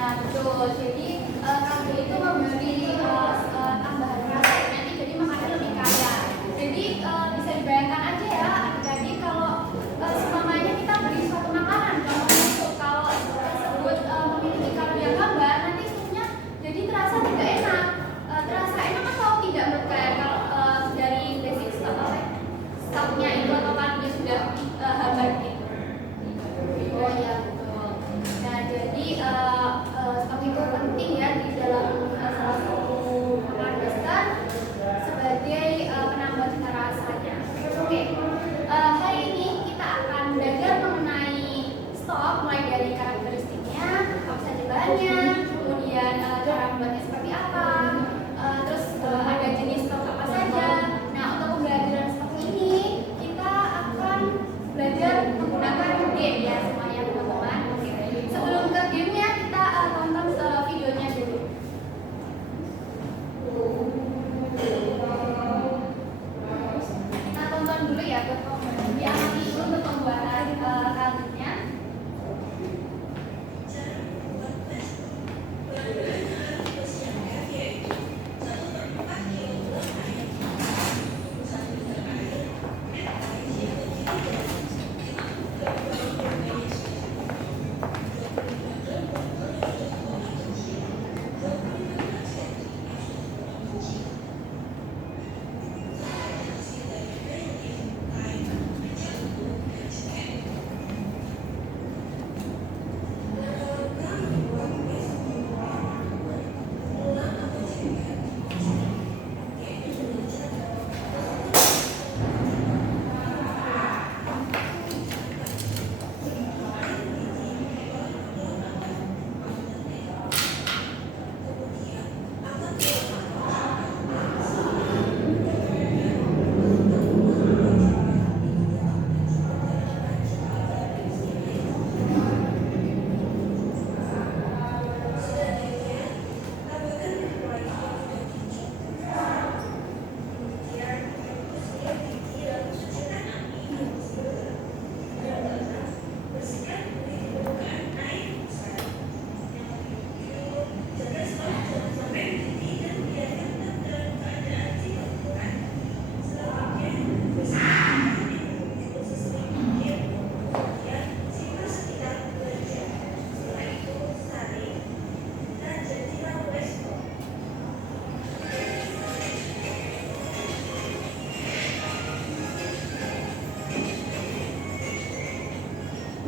Nah, betul. Jadi karbo itu memberi tambahan rasa nanti jadi makannya lebih kaya. Jadi bisa dibayangkan aja ya adik-adik kalau semuanya kita beri suatu makanan kalau tersebut memiliki kalori yang gambar nanti supnya jadi terasa tidak enak. Terasa enak atau tidak kayak kalau dari basic stoknya itu atau kalorinya sudah hambar gitu. Oh ya betul. Nah jadi stok itu penting ya di dalam salah satu makanan dasar sebagai penambah cita rasanya. Oke, hari ini kita akan belajar mengenai stok mulai dari karakteristiknya, apa saja bahannya, kemudian cara membuatnya seperti apa, terus ada jenis stok apa saja. Nah untuk pembelajaran stok ini kita akan belajar menggunakan game ya semuanya teman-teman. Sebelum ke gamenya kita tonton videonya dulu. Kita tonton dulu ya buat diamati dulu untuk pembuatan kaldunya.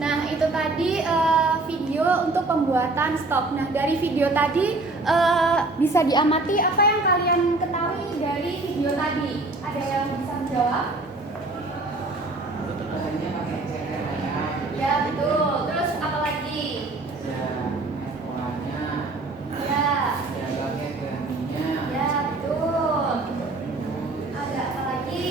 Nah itu tadi video untuk pembuatan stok. Nah dari video tadi bisa diamati apa yang kalian ketahui dari video tadi. Ada yang bisa menjawab? Bahannya pakai ceker ayam. Ya betul. Terus apa lagi? Ya, polanya. Ya. Ya, pakai gantinya. Ya betul. Ada apa lagi?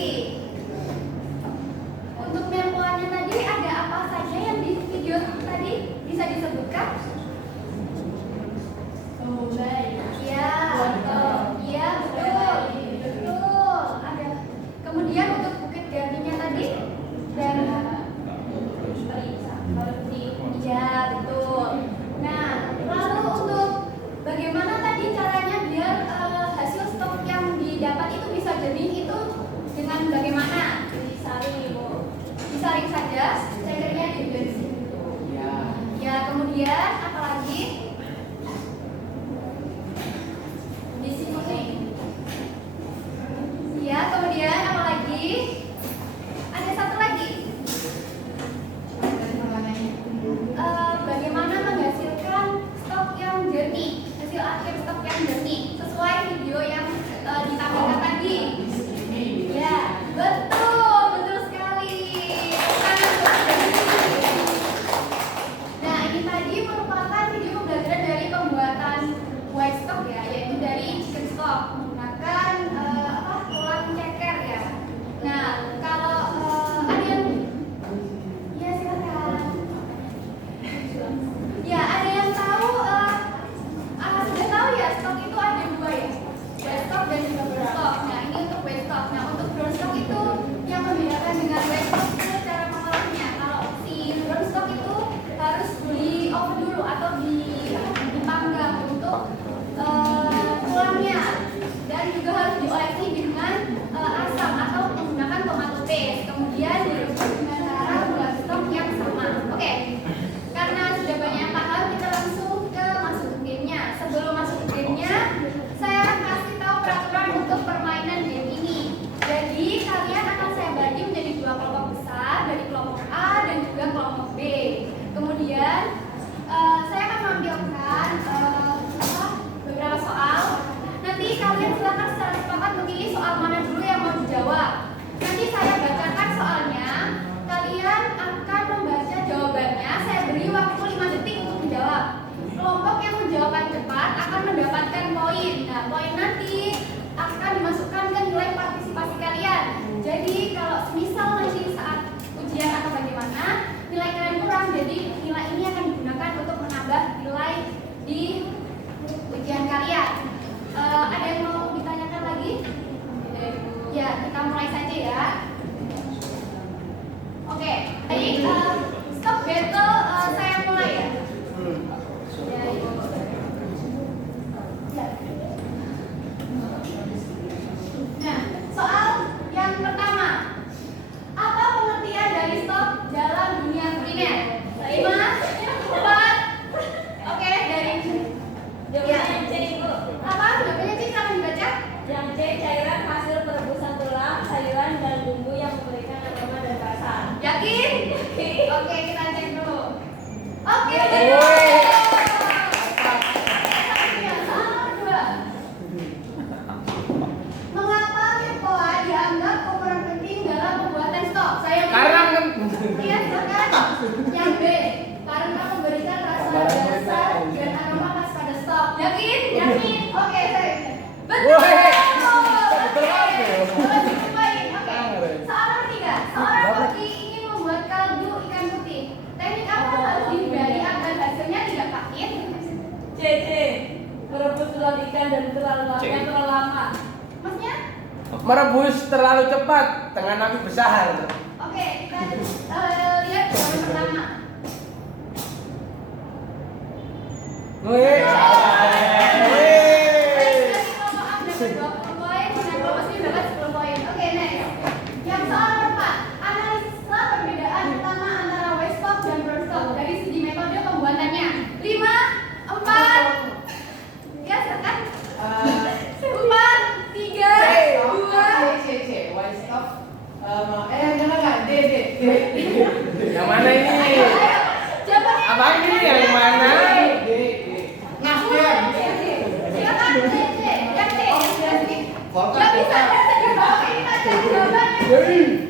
Untuk mempoannya tadi ada apa saja yang di video tadi bisa disebutkan? Iya, betul. Iya, betul. Betul. Ada. Kemudian untuk bukit gantinya tadi dan iya, betul. Nah, lalu untuk bagaimana tadi caranya biar hasil stok yang didapat itu bisa jernih itu dengan bagaimana? Disaring, Bu. Disaring saja, cekernya di bensin. Ya. Ya, kemudian apa lagi? Disini. Ya, kemudian apa lagi? Ada satu lagi. Bagaimana menghasilkan stok yang jernih, hasil akhir stok yang jernih sesuai video yang ditampilkan tadi. Ya, betul, betul sekali. Nah, ini tadi merupakan menambah nilai di ujian kalian. Ada yang mau ditanyakan lagi? Ya, kita mulai saja ya. Oke, jadi stop battle saya mulai ya. Ya, Ibu. Ya. Nah, soal yang pertama, apa pengertian dari stop dalam dunia kuliner? 5, 4, oke, dari Jawabannya C, Ibu. apa? Jawabannya C, silakan dibaca. Yang C, cairan hasil perebusan tulang, sayuran, dan bumbu yang memberikan aroma dan rasa. Yakin? Oke, kita cek dulu. Oke, Woi. soal kedua. Mengapa Mipoa dianggap pemeran penting dalam pembuatan stok? Saya Karena kan iya, silakan. Yang B, karena memberikan rasa dasar dan aroma khas pada stok. Yakin? Yakin. Oke, saya. Betul. Woi. Oke. Cukup baik. Oke. Soal nomor 3. Seorang koki ingin membuat kaldu ikan putih. Teknik apa harus dihindari agar hasilnya tidak pahit? C, merebus tulang ikan dan terlalu lama. Maksudnya? Merebus terlalu cepat dengan api besar. Oke, kita lihat jawaban pertama. Wih. Oke, next. Yang soal nomor 4. Analisislah perbedaan utama antara waste stock dan burn stock dari segi metode pembuatannya. 5, 4. Ya, silakan. 4, 3, 2. White stop. Jangan nggak? D. Yang mana ini? Ayo, jawabannya. Abang ini yang mana? D. Silakan, C. Yang C, yang spesifik. Gak bisa, oke, kita cek jawabannya. Betul.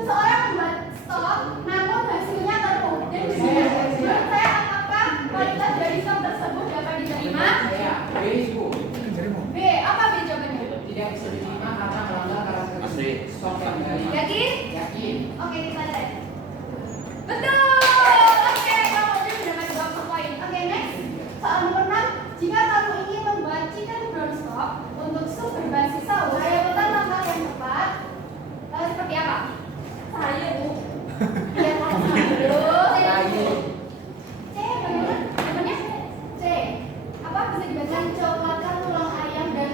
Seseorang membuat stok, namun hasilnya terpuk dan menurut saya apakah kualitas dari stok tersebut dapat diterima? Ya, B Bu. B, apa B jawabannya? Tidak bisa diterima karena melanggar karakteristik stok yang dari. Yakin? Yakin. Oke, kita cek. Betul. Oke, kamu udah mendapat 20 poin. Oke, next. Soal nomor 6. Jika kamu ingin membuat chicken brown stock untuk sup berbasis saus, lakukan langkah yang tepat. Seperti apa? Saya, Bu. Ya, kamu dulu. Lagi. C, bagaimana? Jawabannya? C. Apa bisa dibaca? Coklatkan tulang ayam dan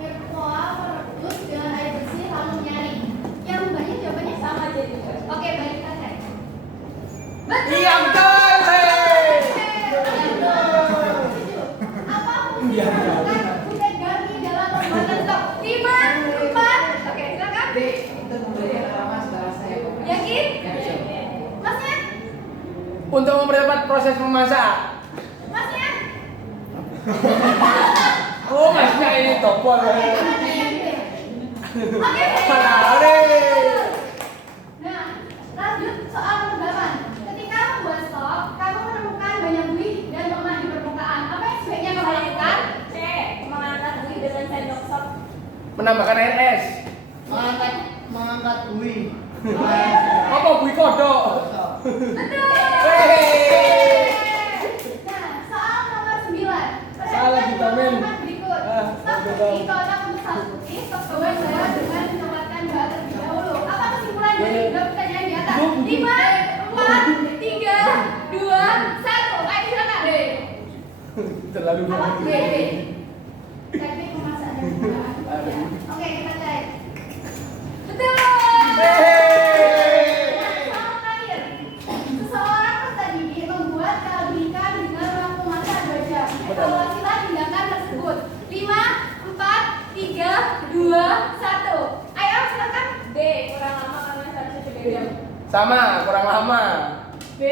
Mipoa merebus dengan air bersih lalu menyaring. Yang banyak jawabannya Sama aja juga. Oke, baik, kita cek. Betul. Iya betul. Apa fungsi menggunakan butet gami dalam pembuatan stok? 5, 4. Oke, silakan. D. Untuk memberi aroma setelah saya buka. Yakin? Yakin. Masnya? Untuk mempercepat proses memasak. Masnya? Oh, masnya ini topol. Oke, Parah. nah, lanjut soal nomor 8. Ketika membuat stok, kamu menemukan banyak buih dan lemak di permukaan. Apa yang sebaiknya kamu lakukan? C, mengangkat buih dengan sendok sop. Menambahkan air es. Mengangkat bui. Apa bui kodok? Betul. Hei. Nah, soal nomor 9. Salah kita, men. Berikut. Stok betul. putih cocok untuk saus putih. Stok bawang saya dengan menambahkan bahan terlebih dahulu. Apa kesimpulan dari dua pertanyaan di atas? 5, 4, 3, 2, 1. Ayo silakan. D. Terlalu Apa? D. banyak. D. Teknik memasak dan pengolahan. Ya. Oke, kita cek. Betul. Soal terakhir. Seseorang peserta didik membuat kaldu ikan dengan waktu masak 2 jam. Evaluasilah tindakan tersebut. 5, 4, 3, 2, 1. Ayo silakan. D, kurang lama karena satu jam. Sama, kurang lama. B,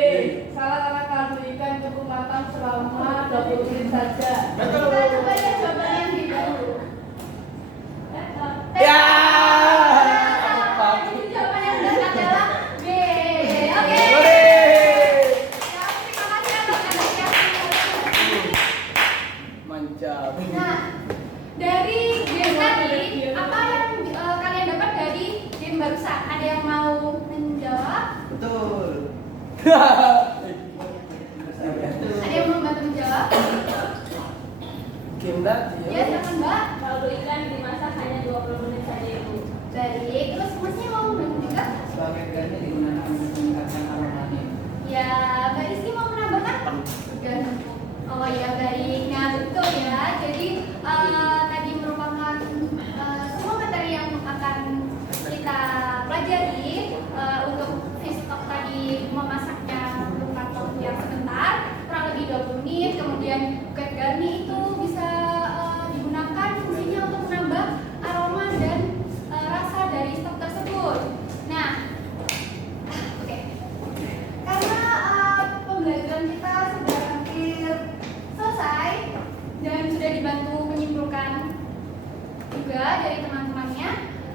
salah karena kaldu ikan cukup matang selama 20 menit saja. Kita coba lihat jawaban yang di dahulu. Ya. Jadi jawaban yang benar adalah B. Oke. Boleh. Ya, terima kasih atas apresiasi. Mantap. mantap. Nah, dari game tadi, apa yang kalian dapat dari game barusan? Ada yang mau menjawab? Betul. Ada yang mau bantu menjawab? Game tadi Ya, silakan Mbak. Kaldu ikan dimasak hanya 20 menit saja Ibu. Baik, terus masnya mau bantu juga? Sebagai garnish digunakan untuk meningkatkan aromanya. Ya, Mbak Rizky mau menambahkan? Udah. Oh ya, baik. Nah, betul ya. Jadi tadi merupakan semua materi yang akan kita pelajari untuk fish stock tadi memasaknya membutuhkan waktu yang sebentar, kurang lebih 20 menit. Kemudian buket garni itu bisa digunakan fungsinya untuk menambah aroma dan rasa dari stok tersebut. Nah, oke. Karena pembelajaran kita sudah hampir selesai dan sudah dibantu menyimpulkan juga dari teman-temannya.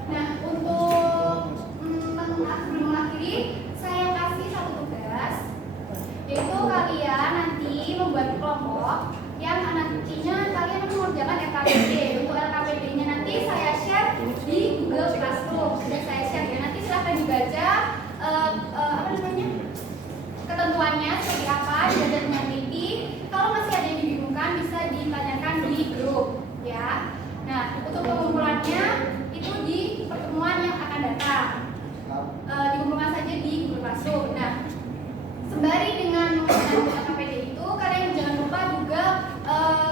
Nah, untuk sebelum mengakhiri, saya kasih satu tugas, yaitu kalian nanti membuat kelompok yang nantinya kalian mengerjakan LKPD. Untuk LKPD-nya nanti saya share di Google Classroom. Sudah saya share ya. Nanti silahkan dibaca apa namanya, ketentuannya seperti apa, dibaca dengan teliti. Kalau masih ada yang dibingungkan bisa ditanyakan di grup ya. Nah, untuk pengumpulannya itu di pertemuan yang akan datang. Dikumpulkan saja di Google Classroom. Nah, sembari dengan mengerjakan LKPD itu, kalian jangan lupa juga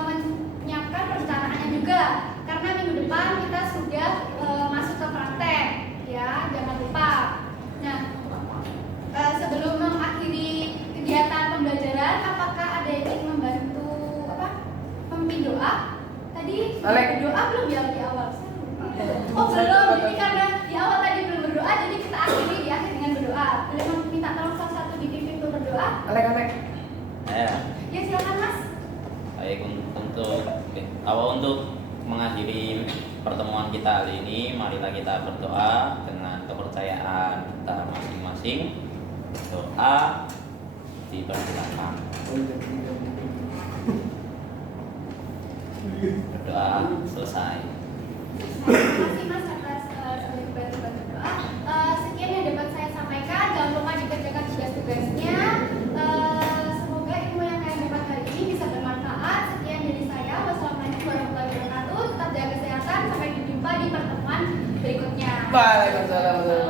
menyiapkan perencanaannya juga, karena minggu depan kita sudah masuk ke praktek ya, jangan lupa. Nah, sebelum mengakhiri kegiatan pembelajaran, apakah ada yang ingin membantu memimpin doa? Tadi sudah berdoa belum ya di awal? Oh belum, jadi karena di awal tadi belum berdoa, jadi kita akhiri di akhir dengan berdoa. Boleh minta tolong salah satu dipimpin untuk berdoa? Alek. Ya silakan Mas. Baik, untuk mengakhiri pertemuan kita hari ini, marilah kita berdoa dengan kepercayaan kita masing-masing. Doa dipersilakan. Berdoa selesai. Terima kasih Mas atas sebagai bantu doa. Sekian yang dapat saya sampaikan. Jangan lupa dikerjakan tugas-tugasnya. Semoga ilmu yang kalian dapat hari ini bisa bermanfaat. Sekian dari saya. Wassalamualaikum warahmatullahi wabarakatuh. Tetap jaga kesehatan. Sampai berjumpa di pertemuan berikutnya. Waalaikumsalam.